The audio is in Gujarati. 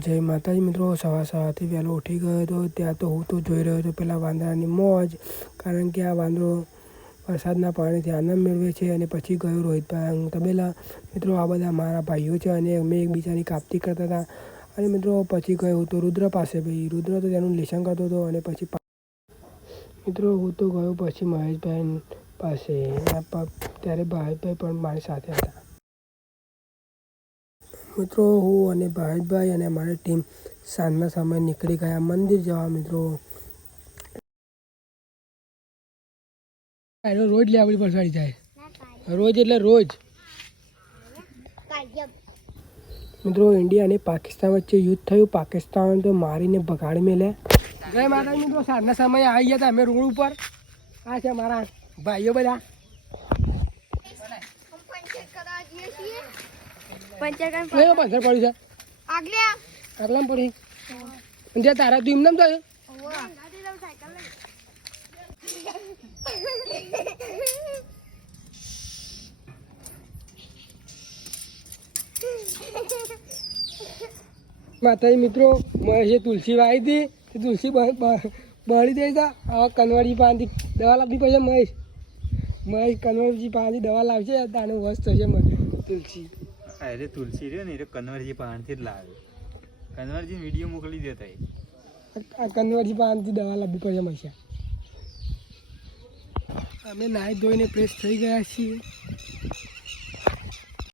જય માતાજી મિત્રો, સવારથી વહેલો ઉઠી ગયો હતો. ત્યાં તો હું તો જોઈ રહ્યો હતો પેલા વાંદરાની મોજ, કારણ કે આ વાંદરો વરસાદના પાણીથી આનંદ મેળવે છે. અને પછી ગયો રોહિતભાઈ તબેલા. મિત્રો આ બધા મારા ભાઈઓ છે અને અમે એકબીજાની કાપતી કરતા હતા. અને મિત્રો પછી ગયો હતો રુદ્ર પાસે. ભાઈ રુદ્ર તો તેનું લેસન કરતો હતો. અને પછી મિત્રો હું તો ગયો પછી મહેશભાઈ પાસે. ત્યારે મહેશભાઈ પણ મારી સાથે હતા. મિત્રો હું અને ભાવેશભાઈ અને અમારી ટીમ સાંજના સમયે નીકળી ગયા મંદિર જવા. મિત્રો રોજ લેવડી પર જાય, રોજ એટલે રોજ. મિત્રો ઇન્ડિયા અને પાકિસ્તાન વચ્ચે યુદ્ધ થયું. પાકિસ્તાન તો મારીને ભગાડી મેલે. જય માતાજી મિત્રો, સાંજના સમયે આવી ગયા હતા અમે રોડ ઉપર. આ છે મારા ભાઈઓ બધા. પંચર પડ્યું છે આગલા પડી. જ્યાં તારા તું એમને થયું. માતાજી મિત્રો, મહેશે તુલસી વાવી હતી. તુલસી બળી દઈ હતા. હવે કનવરજી પાસેથી દવા લાવવી પડશે. મહેશ કનવરજી પાસેથી દવા લાવશે. તાનું વસ્ત થશે તુલસી. અરે તુલસી રહ્યો ને, એ કનવરજી પાસેથી જ લાવે. કનવરજી વિડીયો મોકલી દેતા. આ કનવરજી પાસેથી દવા લાવવી પડશે મહેશા. અમે નાહી ધોઈને ફ્રેશ થઈ ગયા છીએ.